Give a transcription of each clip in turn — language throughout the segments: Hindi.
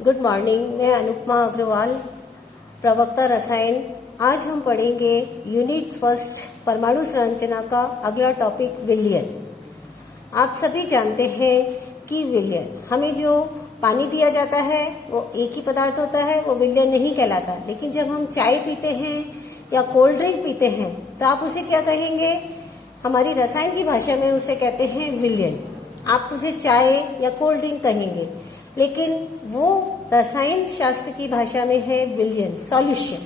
Good morning. मैं अनुपमा अग्रवाल, प्रवक्ता रसायन। आज हम पढ़ेंगे यूनिट फर्स्ट परमाणु संरचना का अगला टॉपिक विलयन। आप सभी जानते हैं कि विलयन हमें जो पानी दिया जाता है वो एक ही पदार्थ होता है, वो विलयन नहीं कहलाता। लेकिन जब हम चाय पीते हैं या कोल्ड ड्रिंक पीते हैं तो आप उसे क्या कहेंगे? हमारी रसायन की भाषा में उसे कहते हैं विलयन। आप उसे चाय या कोल्ड ड्रिंक कहेंगे, लेकिन वो रसायन शास्त्र की भाषा में है विलयन, सॉल्यूशन।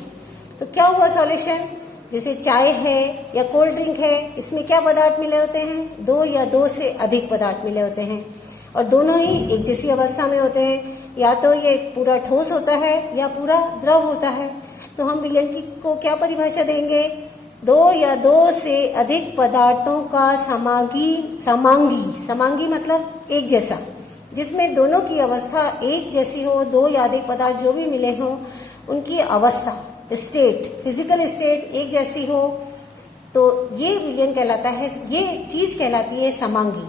तो क्या हुआ सॉल्यूशन? जैसे चाय है या कोल्ड ड्रिंक है, इसमें क्या पदार्थ मिले होते हैं? दो या दो से अधिक पदार्थ मिले होते हैं और दोनों ही एक जैसी अवस्था में होते हैं। या तो ये पूरा ठोस होता है या पूरा द्रव होता है। तो हम विलयन को क्या परिभाषा देंगे? दो या दो से अधिक पदार्थों का समांगी मतलब एक जैसा, जिसमें दोनों की अवस्था एक जैसी हो। दो या अधिक पदार्थ जो भी मिले हों उनकी अवस्था, स्टेट, फिजिकल स्टेट एक जैसी हो, तो ये विलयन कहलाता है। ये चीज कहलाती है समांगी।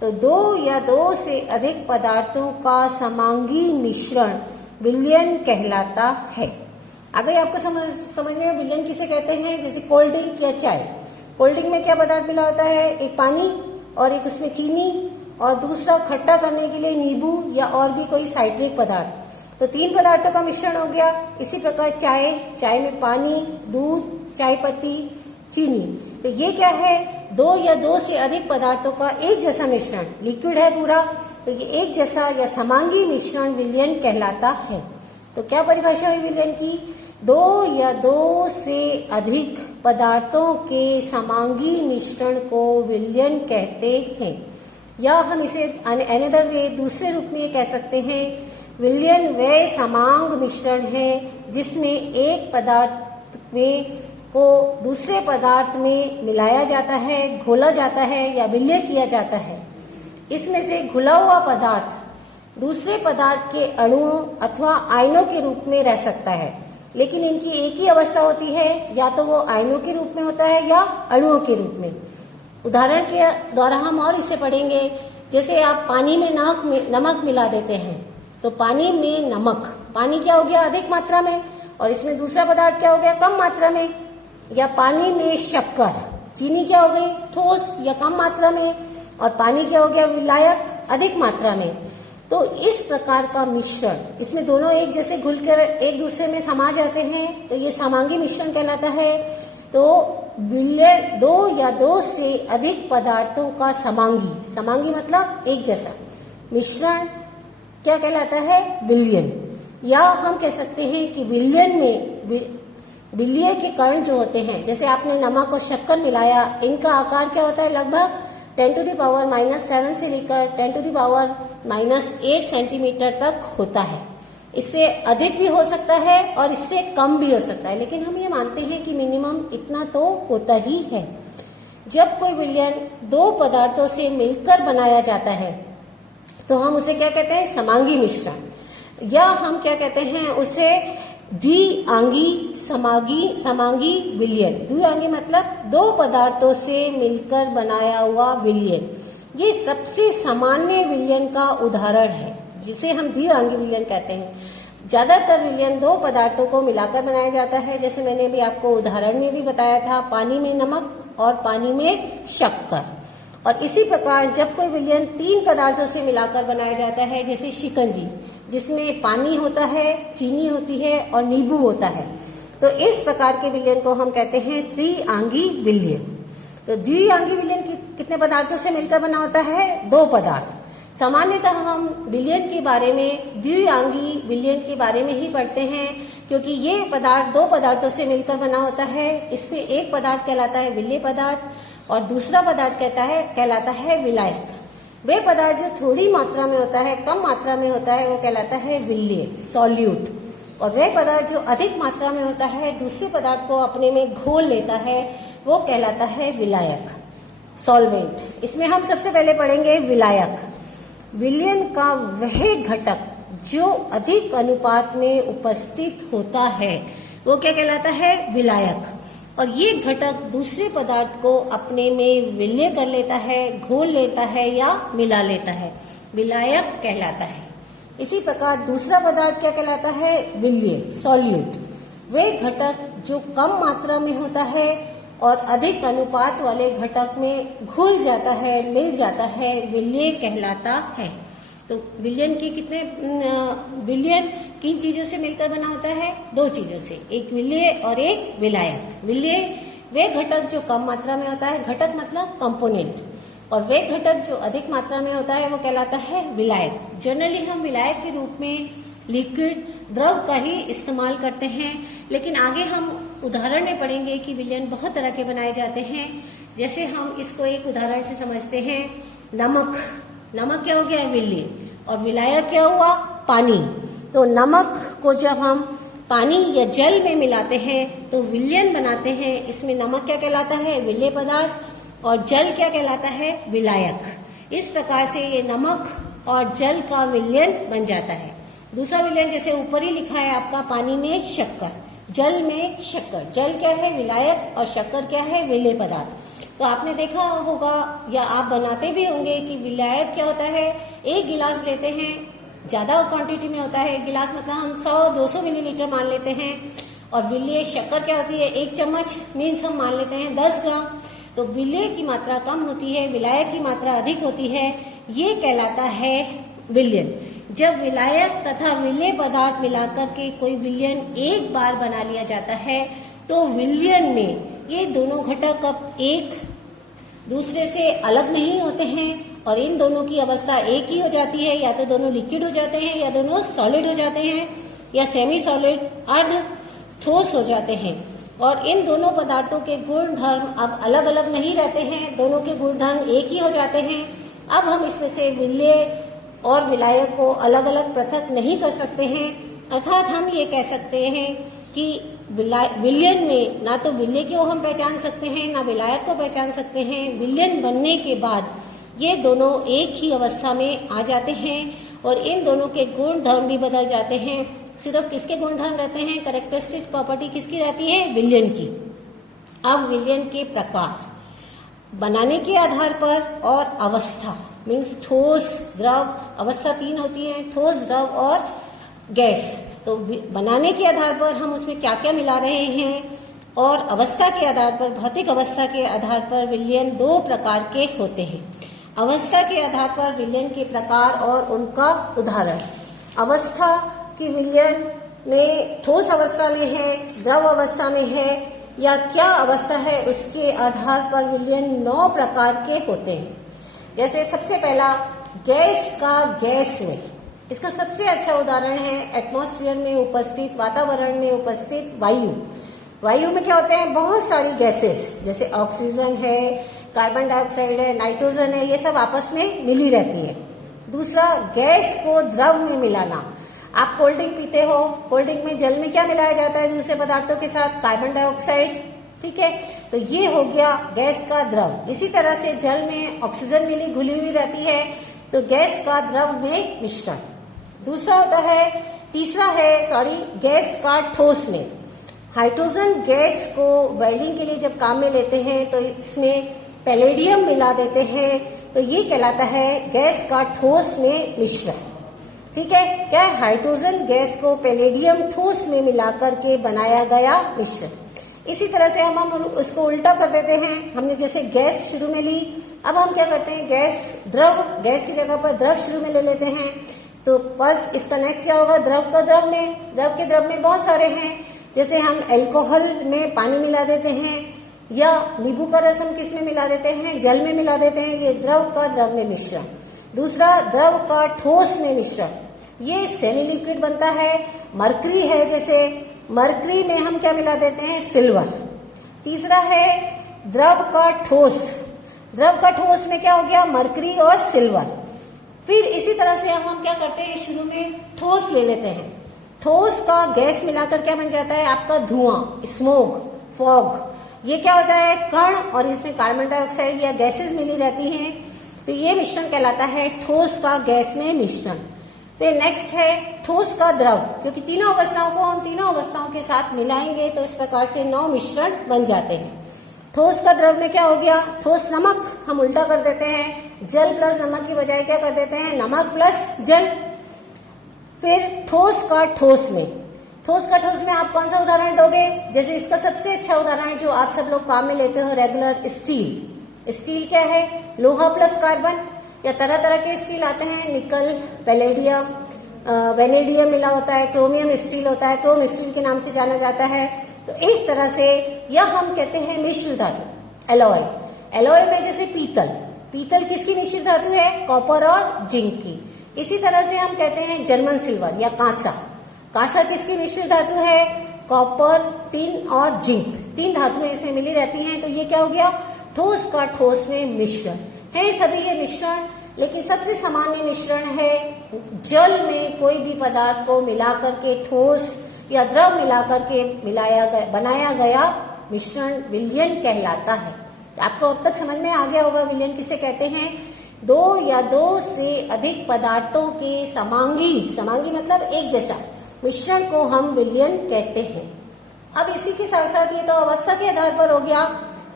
तो दो या दो से अधिक पदार्थों का समांगी मिश्रण विलयन कहलाता है। अगर आपको समझ में विलयन किसे कहते हैं? जैसे कोल्ड ड्रिंक या चाय। कोल्ड ड्रिंक में क्या पदार्थ मिला होता है? एक पानी और एक उसमें चीनी और दूसरा खट्टा करने के लिए नींबू या और भी कोई साइट्रिक पदार्थ। तो तीन पदार्थों का मिश्रण हो गया। इसी प्रकार चाय में पानी, दूध, चाय पत्ती, चीनी। तो ये क्या है? दो या दो से अधिक पदार्थों का एक जैसा मिश्रण, लिक्विड है पूरा, तो ये एक जैसा या समांगी मिश्रण विलयन कहलाता है। तो क्या परिभाषा हुई विलयन की? दो या दो से अधिक पदार्थों के समांगी मिश्रण को विलयन कहते हैं। या हम इसे अनदर वे, दूसरे रूप में कह सकते हैं, विलयन वह समांग मिश्रण है जिसमें एक पदार्थ में को दूसरे पदार्थ में मिलाया जाता है, घोला जाता है या विलय किया जाता है। इसमें से घुला हुआ पदार्थ दूसरे पदार्थ के अणुओं अथवा आयनों के रूप में रह सकता है, लेकिन इनकी एक ही अवस्था होती है, या तो वो आयनों के रूप में होता है या अणुओं के रूप में। उदाहरण के द्वारा हम और इसे पढ़ेंगे। जैसे आप पानी में नमक मिला देते हैं, तो पानी में नमक, पानी क्या हो गया? अधिक मात्रा में, और इसमें दूसरा पदार्थ क्या हो गया? कम मात्रा में। या पानी में शक्कर, चीनी क्या हो गई? ठोस या कम मात्रा में, और पानी क्या हो गया? विलायक, अधिक मात्रा में। तो इस प्रकार का मिश्रण, इसमें दोनों एक जैसे घुलकर एक दूसरे में समा जाते हैं, तो ये समांगी मिश्रण कहलाता है। तो विलयन दो या दो से अधिक पदार्थों का समांगी मतलब एक जैसा मिश्रण क्या कहलाता है? विलयन। या हम कह सकते हैं कि विलयन में विलय के कण जो होते हैं, जैसे आपने नमक और शक्कर मिलाया, इनका आकार क्या होता है? लगभग 10⁻⁻7 से लेकर 10⁻⁻8 सेंटीमीटर तक होता है। इससे अधिक भी हो सकता है और इससे कम भी हो सकता है, लेकिन हम ये मानते हैं कि मिनिमम इतना तो होता ही है। जब कोई विलयन दो पदार्थों से मिलकर बनाया जाता है तो हम उसे क्या कहते हैं? समांगी मिश्रण। या हम क्या कहते हैं उसे? द्विआंगी समांगी विलयन। द्विआंगी मतलब दो पदार्थों से मिलकर बनाया हुआ विलयन। ये सबसे सामान्य विलयन का उदाहरण है, जिसे हम द्विआंगी विलयन कहते हैं। ज्यादातर विलयन दो पदार्थों को मिलाकर बनाया जाता है, जैसे मैंने अभी आपको उदाहरण में भी बताया था, पानी में नमक और पानी में शक्कर। और इसी प्रकार जब कोई विलयन तीन पदार्थों से मिलाकर बनाया जाता है, जैसे शिकंजी, जिसमें पानी होता है, चीनी होती है और नींबू होता है, तो इस प्रकार के विलयन को हम कहते हैं त्रिआंगी विलयन। तो द्विआंगी विलयन कितने पदार्थों से मिलकर बना होता है? दो पदार्थ। सामान्यतः हम विलयन के बारे में, द्विआंगी विलयन के बारे में ही पढ़ते हैं, क्योंकि ये पदार्थ दो पदार्थों से मिलकर बना होता है। इसमें एक पदार्थ कहलाता है विलय पदार्थ और दूसरा पदार्थ कहलाता है विलायक। वे पदार्थ जो थोड़ी मात्रा में होता है, कम मात्रा में होता है, वो कहलाता है विलय, सॉल्यूट। और वह पदार्थ जो अधिक मात्रा में होता है, दूसरे पदार्थ को अपने में घोल लेता है, वो कहलाता है विलायक, सॉल्वेंट। इसमें हम सबसे पहले पढ़ेंगे विलायक। विलयन का वह घटक जो अधिक अनुपात में उपस्थित होता है वो क्या कहलाता है? विलायक। और ये घटक दूसरे पदार्थ को अपने में विलय कर लेता है, घोल लेता है या मिला लेता है, विलायक कहलाता है। इसी प्रकार दूसरा पदार्थ क्या कहलाता है? विलय, सॉल्यूट। वे घटक जो कम मात्रा में होता है और अधिक अनुपात वाले घटक में घुल जाता है, मिल जाता है, विलय कहलाता है। तो विलयन के कितने विलयन किन चीजों से मिलकर बना होता है? दो चीजों से, एक विलय और एक विलायक। विलय वे घटक जो कम मात्रा में होता है, घटक मतलब कंपोनेंट, और वे घटक जो अधिक मात्रा में होता है वो कहलाता है विलायक। जनरली हम विलायक के रूप में लिक्विड द्रव का ही इस्तेमाल करते हैं, लेकिन आगे हम उदाहरण में पढ़ेंगे कि विलयन बहुत तरह के बनाए जाते हैं। जैसे हम इसको एक उदाहरण से समझते हैं, नमक। नमक क्या हो गया? विलय। और विलायक क्या हुआ? पानी। तो नमक को जब हम पानी या जल में मिलाते हैं तो विलयन बनाते हैं। इसमें नमक क्या कहलाता है? विलय पदार्थ, और जल क्या कहलाता है? विलायक। इस प्रकार से ये नमक और जल का विलयन बन जाता है। दूसरा विलयन जैसे ऊपर ही लिखा है आपका, पानी में शक्कर, जल में शक्कर। जल क्या है? विलायक, और शक्कर क्या है? विलय पदार्थ। तो आपने देखा होगा या आप बनाते भी होंगे कि विलायक क्या होता है? एक गिलास लेते हैं, ज्यादा क्वांटिटी में होता है, एक गिलास मतलब हम 100-200 मिलीलीटर मान लेते हैं। और विलय शक्कर क्या होती है? 1 चम्मच मीन्स हम मान लेते हैं 10 ग्राम। तो विलय की मात्रा कम होती है, विलायक की मात्रा अधिक होती है, ये कहलाता है विलयन। जब विलायक तथा विलय पदार्थ मिलाकर के कोई विलयन एक बार बना लिया जाता है तो विलयन में ये दोनों घटक अब एक दूसरे से अलग नहीं होते हैं और इन दोनों की अवस्था एक ही हो जाती है। या तो दोनों लिक्विड हो जाते हैं, या दोनों सॉलिड हो जाते हैं, या सेमी सॉलिड अर्ध ठोस हो जाते हैं। और इन दोनों पदार्थों के गुण धर्म अब अलग अलग नहीं रहते हैं, दोनों के गुण धर्म एक ही हो जाते हैं। अब हम इसमें से विलय और विलायक को अलग अलग पृथक नहीं कर सकते हैं। अर्थात हम ये कह सकते हैं कि विलयन में ना तो विलय को हम पहचान सकते हैं, ना विलायक को पहचान सकते हैं। विलयन बनने के बाद ये दोनों एक ही अवस्था में आ जाते हैं और इन दोनों के गुण धर्म भी बदल जाते हैं। सिर्फ किसके गुण धर्म रहते हैं? कैरेक्टरिस्टिक प्रॉपर्टी किसकी रहती है? विलयन की। अब विलयन के प्रकार बनाने के आधार पर और अवस्था मीन्स ठोस, द्रव, अवस्था 3 होती है, ठोस, द्रव और गैस। तो बनाने के आधार पर हम उसमें क्या क्या मिला रहे हैं और अवस्था के आधार पर, भौतिक अवस्था के आधार पर विलयन 2 प्रकार के होते हैं। अवस्था के आधार पर विलयन के प्रकार और उनका उदाहरण। अवस्था की विलयन में ठोस अवस्था में है, द्रव अवस्था में है या क्या अवस्था है, उसके आधार पर विलयन 9 प्रकार के होते हैं। जैसे सबसे पहला गैस का गैस में, इसका सबसे अच्छा उदाहरण है एटमॉस्फेयर में उपस्थित, वातावरण में उपस्थित वायु। वायु में क्या होते हैं? बहुत सारी गैसेस, जैसे ऑक्सीजन है, कार्बन डाइऑक्साइड है, नाइट्रोजन है, ये सब आपस में मिली रहती है। दूसरा, गैस को द्रव में मिलाना। आप कोल्ड ड्रिंक पीते हो, कोल्ड ड्रिंक में जल में क्या मिलाया जाता है दूसरे पदार्थों के साथ? कार्बन डाइऑक्साइड, ठीक है। तो ये हो गया गैस का द्रव। इसी तरह से जल में ऑक्सीजन मिली घुली हुई रहती है, तो गैस का द्रव में मिश्रण। दूसरा होता है, तीसरा है गैस का ठोस में। हाइड्रोजन गैस को वेल्डिंग के लिए जब काम में लेते हैं तो इसमें पैलेडियम मिला देते हैं, तो ये कहलाता है गैस का ठोस में मिश्रण, ठीक है। क्या है? हाइड्रोजन गैस को पैलेडियम ठोस में मिलाकर के बनाया गया मिश्रण। इसी तरह से हम उसको उल्टा कर देते हैं। हमने जैसे गैस शुरू में ली, अब हम क्या करते हैं? गैस की जगह पर द्रव शुरू में ले लेते हैं। तो बस इसका नेक्स्ट क्या होगा? द्रव का द्रव में, द्रव के द्रव में बहुत सारे हैं। जैसे हम अल्कोहल में पानी मिला देते हैं या नींबू का रस हम किस में मिला देते हैं? जल में मिला देते हैं। ये द्रव का द्रव में मिश्रण। दूसरा, द्रव का ठोस में मिश्रण, ये सेमी लिक्विड बनता है। मरकरी है, जैसे मरकरी में हम क्या मिला देते हैं? सिल्वर। तीसरा है द्रव का ठोस। द्रव का ठोस में क्या हो गया? मरकरी और सिल्वर। फिर इसी तरह से हम क्या करते हैं? शुरू में ठोस ले लेते हैं। ठोस का गैस मिलाकर क्या बन जाता है? आपका धुआं, स्मोक, फॉग। ये क्या होता है? कण, और इसमें कार्बन डाइऑक्साइड या गैसेस मिली रहती हैं, तो ये मिश्रण कहलाता है ठोस का गैस में मिश्रण। फिर नेक्स्ट है ठोस का द्रव, क्योंकि तीनों अवस्थाओं को हम तीनों अवस्थाओं के साथ मिलाएंगे तो इस प्रकार से 9 मिश्रण बन जाते हैं। ठोस का द्रव में क्या हो गया? ठोस नमक, हम उल्टा कर देते हैं, जल प्लस नमक की बजाय क्या कर देते हैं? नमक प्लस जल। फिर ठोस का ठोस में, ठोस का ठोस में आप कौन सा उदाहरण दोगे? जैसे इसका सबसे अच्छा उदाहरण जो आप सब लोग काम में लेते हो रेगुलर, स्टील। स्टील क्या है? लोहा प्लस कार्बन, या तरह तरह के स्टील आते हैं, निकल, पैलेडियम, वेनेडियम मिला होता है, क्रोमियम स्टील होता है, क्रोम स्टील के नाम से जाना जाता है। तो इस तरह से, या हम कहते हैं मिश्र धातु, एलॉय। एलॉय में जैसे पीतल, पीतल किसकी मिश्र धातु है? कॉपर और जिंक की। इसी तरह से हम कहते हैं जर्मन सिल्वर या कांसा, कांसा किसकी मिश्र धातु है? कॉपर, टिन और जिंक, तीन धातुएं इसमें मिली रहती हैं। तो ये क्या हो गया? ठोस का ठोस में मिश्रण है सभी ये मिश्रण। लेकिन सबसे सामान्य मिश्रण है जल में कोई भी पदार्थ को मिलाकर के ठोस या द्रव मिलाकर के बनाया गया मिश्रण विलयन कहलाता है। आपको अब तक समझ में आ गया होगा विलयन किसे कहते हैं? दो या दो से अधिक पदार्थों के समांगी मतलब एक जैसा मिश्रण को हम विलयन कहते हैं। अब इसी के साथ साथ ये तो अवस्था के आधार पर हो गया।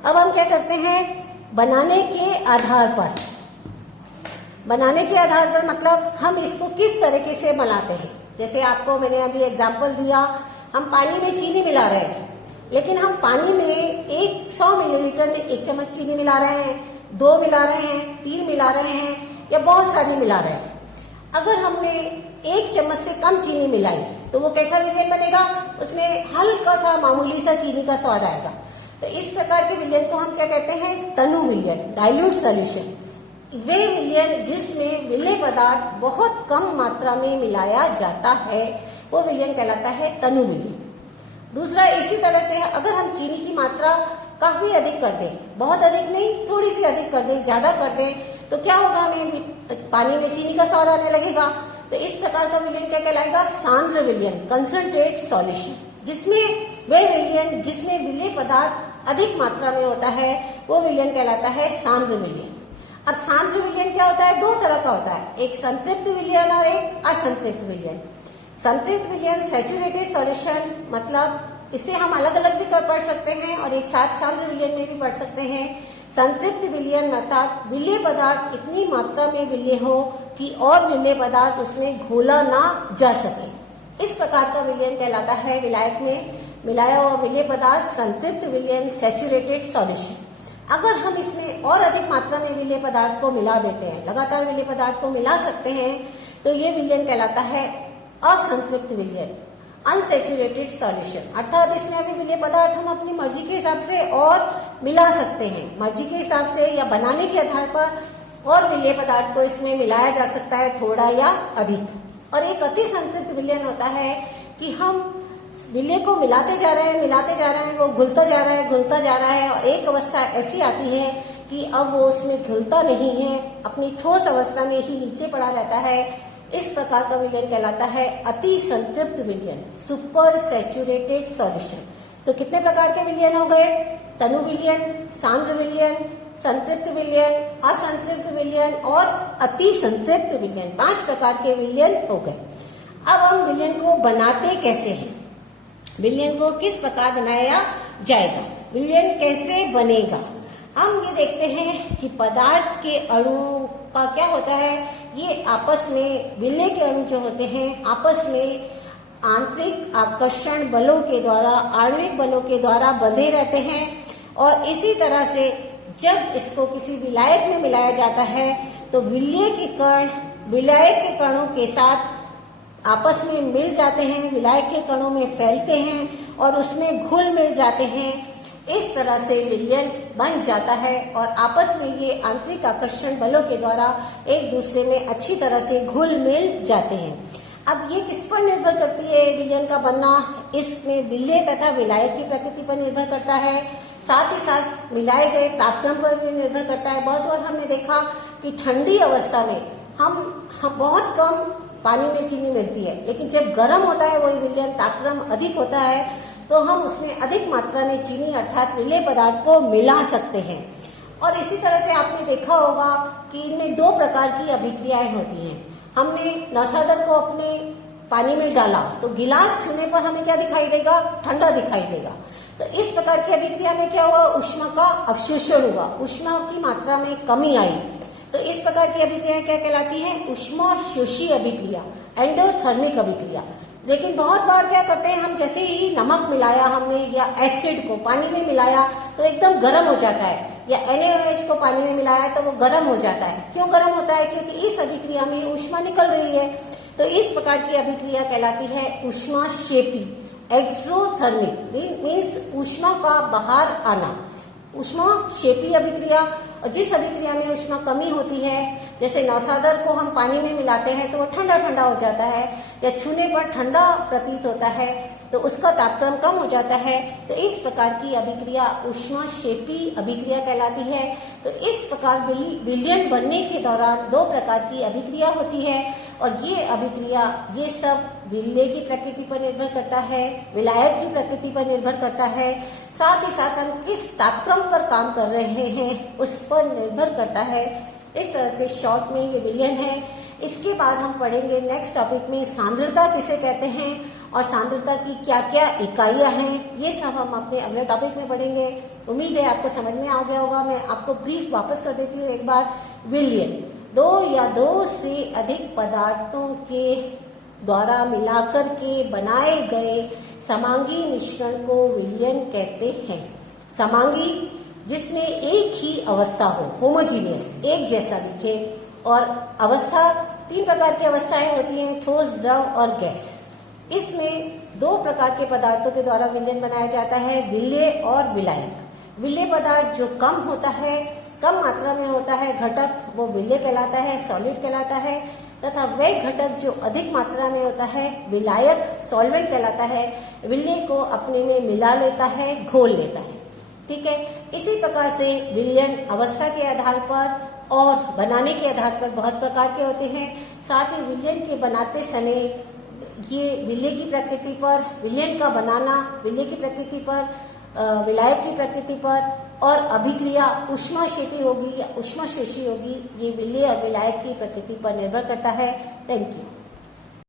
अब हम क्या करते हैं? बनाने के आधार पर, बनाने के आधार पर मतलब हम इसको किस तरीके से बनाते हैं। जैसे आपको मैंने अभी एग्जाम्पल दिया, हम पानी में चीनी मिला रहे हैं, लेकिन हम पानी में 100 मिलीलीटर में 1 चम्मच चीनी मिला रहे हैं, 2 मिला रहे हैं, 3 मिला रहे हैं, या बहुत सारी मिला रहे हैं। अगर हमने 1 चम्मच से कम चीनी मिलाई तो वो कैसा विलयन बनेगा? उसमें हल्का सा मामूली सा चीनी का स्वाद आएगा। तो इस प्रकार के विलयन को हम क्या कहते हैं? तनु विलयन, डाइल्यूट सॉल्यूशन। वे विलयन जिसमें विलेय पदार्थ बहुत कम मात्रा में मिलाया जाता है वो विलयन कहलाता है तनु विलयन। दूसरा, इसी तरह से अगर हम चीनी की मात्रा काफी अधिक कर दें, बहुत अधिक नहीं, थोड़ी सी अधिक कर दें, ज्यादा कर दें, तो क्या होगा? हमें पानी में चीनी का स्वाद आने लगेगा। तो इस प्रकार का विलयन क्या कहलाएगा? सांद्र विलयन, कंसंट्रेट सॉल्यूशन। जिसमें वे विलयन जिसमें विलेय पदार्थ अधिक मात्रा में होता है वो विलयन कहलाता है सांद्र विलयन। अब सांद्र विलयन क्या होता है? 2 तरह का होता है, एक संतृप्त विलयन और एक असंतृप्त विलयन। संतृप्त विलयन सैचुरेटेड सॉल्यूशन, मतलब इसे हम अलग अलग भी पढ़ सकते हैं और एक साथ सांद्र विलयन में भी पढ़ सकते हैं। संतृप्त विलयन अर्थात विलेय पदार्थ इतनी मात्रा में विलेय हो कि और विलेय पदार्थ उसमें घोला ना जा सके, इस प्रकार का विलयन कहलाता है। विलायक में मिलाया हुआ विलेय पदार्थ संतृप्त विलयन, सैचुरेटेड सॉल्यूशन। अगर हम इसमें और अधिक मात्रा में विलेय पदार्थ को मिला देते हैं, लगातार विलेय पदार्थ को मिला सकते हैं, तो ये विलयन कहलाता है असंतृप्त विलयन, अनसैचुरेटेड सॉल्यूशन। अर्थात इसमें अभी विलेय पदार्थ हम अपनी मर्जी के हिसाब से और मिला सकते हैं, मर्जी के हिसाब से या बनाने के आधार पर और विलेय पदार्थ को इसमें मिलाया जा सकता है, थोड़ा या अधिक। और एक अति संतृप्त विलयन होता है कि हम विलेय को मिलाते जा रहे हैं, वो घुलता जा रहा है और एक अवस्था ऐसी आती है कि अब वो उसमें घुलता नहीं है, अपनी ठोस अवस्था में ही नीचे पड़ा रहता है। इस प्रकार का विलयन कहलाता है अति संतृप्त विलयन, सुपर सैचुरेटेड सॉल्यूशन। तो कितने प्रकार के विलयन हो गए? तनु विलयन, सांद्र विलयन, संतृप्त विलयन, असंतृप्त विलयन और अति संतृप्त विलयन, 5 प्रकार के विलयन हो गए। अब हम विलयन को बनाते कैसे हैं? विलयन को किस प्रकार बनाया जाएगा? विलयन कैसे बनेगा? हम ये देखते हैं कि पदार्थ के अणुओं का क्या होता है, ये आपस में, विलेय के अणु जो होते हैं आपस में आंतरिक आकर्षण बलों के द्वारा, आणविक बलों के द्वारा बंधे रहते हैं। और इसी तरह से जब इसको किसी विलायक में मिलाया जाता है तो विलेय के कण विलायक के कणों के साथ आपस में मिल जाते हैं, विलायक के कणों में फैलते हैं और उसमें घुल मिल जाते हैं। इस तरह से विलयन बन जाता है और आपस में ये आंतरिक आकर्षण बलों के द्वारा एक दूसरे में अच्छी तरह से घुल मिल जाते हैं। अब ये किस पर निर्भर करती है विलयन का बनना? इसमें विलेय तथा विलायक की प्रकृति पर निर्भर करता है, साथ ही साथ मिलाए गए तापक्रम पर भी निर्भर करता है। बहुत बार हमने देखा कि ठंडी अवस्था में हम बहुत कम पानी में चीनी मिलती है, लेकिन जब गर्म होता है वही विलयन, तापक्रम अधिक होता है, तो हम उसमें अधिक मात्रा में चीनी अर्थात विलेय पदार्थ को मिला सकते हैं। और इसी तरह से आपने देखा होगा कि इनमें 2 प्रकार की अभिक्रियाएं होती हैं। हमने नौशादर को अपने पानी में डाला तो गिलास छूने पर हमें क्या दिखाई देगा? ठंडा दिखाई देगा। तो इस प्रकार की अभिक्रिया में क्या हुआ? ऊष्मा का अवशोषण हुआ, ऊष्मा की मात्रा में कमी आई। तो इस प्रकार की अभिक्रिया क्या कहलाती है? ऊष्मा शोषी अभिक्रिया, एंडोथर्मिक अभिक्रिया। लेकिन बहुत बार क्या करते हैं हम, जैसे ही नमक मिलाया हमने या एसिड को पानी में मिलाया तो एकदम गर्म हो जाता है, या NaOH को पानी में मिलाया तो वो गर्म हो जाता है। क्यों गर्म होता है? क्योंकि इस अभिक्रिया में ऊष्मा निकल रही है। तो इस प्रकार की अभिक्रिया कहलाती है ऊष्माक्षेपी, एक्सोथर्मिक मीन्स ऊष्मा का बाहर आना, ऊष्माक्षेपी अभिक्रिया। और जिस अभिक्रिया में ऊष्मा कमी होती है, जैसे नौसादर को हम पानी में मिलाते हैं तो वो ठंडा ठंडा हो जाता है, या छूने पर ठंडा प्रतीत होता है तो उसका तापक्रम कम हो जाता है। तो इस प्रकार की अभिक्रिया ऊष्माक्षेपी अभिक्रिया कहलाती है। तो इस प्रकार विलयन बनने के दौरान दो प्रकार की अभिक्रिया होती है, और ये अभिक्रिया ये सब विलय की प्रकृति पर निर्भर करता है, विलायक की प्रकृति पर निर्भर करता है, साथ ही साथ हम किस तापक्रम पर काम कर रहे हैं उस पर निर्भर करता है। इस तरह से शॉर्ट में ये विलयन है। इसके बाद हम पढ़ेंगे नेक्स्ट टॉपिक में सांद्रता किसे कहते हैं और सांद्रता की क्या क्या इकाइयां हैं, ये सब हम अपने अगले टॉपिक में पढ़ेंगे। उम्मीद है आपको समझ में आ गया होगा। मैं आपको ब्रीफ वापस कर देती हूँ एक बार। विलयन, दो या दो से अधिक पदार्थों के द्वारा मिलाकर के बनाए गए समांगी मिश्रण को विलयन कहते हैं। समांगी जिसमें एक ही अवस्था हो, होमोजीनियस, एक जैसा दिखे। और अवस्था, तीन प्रकार की अवस्थाएं होती हैं, ठोस, द्रव और गैस। इसमें दो प्रकार के पदार्थों के द्वारा विलयन बनाया जाता है, विलेय और विलायक। विलेय पदार्थ जो कम होता है, कम मात्रा में होता है घटक, वो विलेय कहलाता है, सॉलिड कहलाता है। तथा वह घटक जो अधिक मात्रा में होता है, विलायक, सॉल्वेंट कहलाता है। विलेय को अपने में मिला लेता है, घोल लेता है। ठीक है। इसी प्रकार से विलयन अवस्था के आधार पर और बनाने के आधार पर बहुत प्रकार के होते हैं। साथ ही विलयन के बनाते समय ये विलेय की प्रकृति पर, विलयन का बनाना विलेय की प्रकृति पर, विलायक की प्रकृति पर, और अभिक्रिया ऊष्माक्षेपी होगी या ऊष्माशोषी होगी, ये विलेय और विलायक की प्रकृति पर निर्भर करता है। Thank you.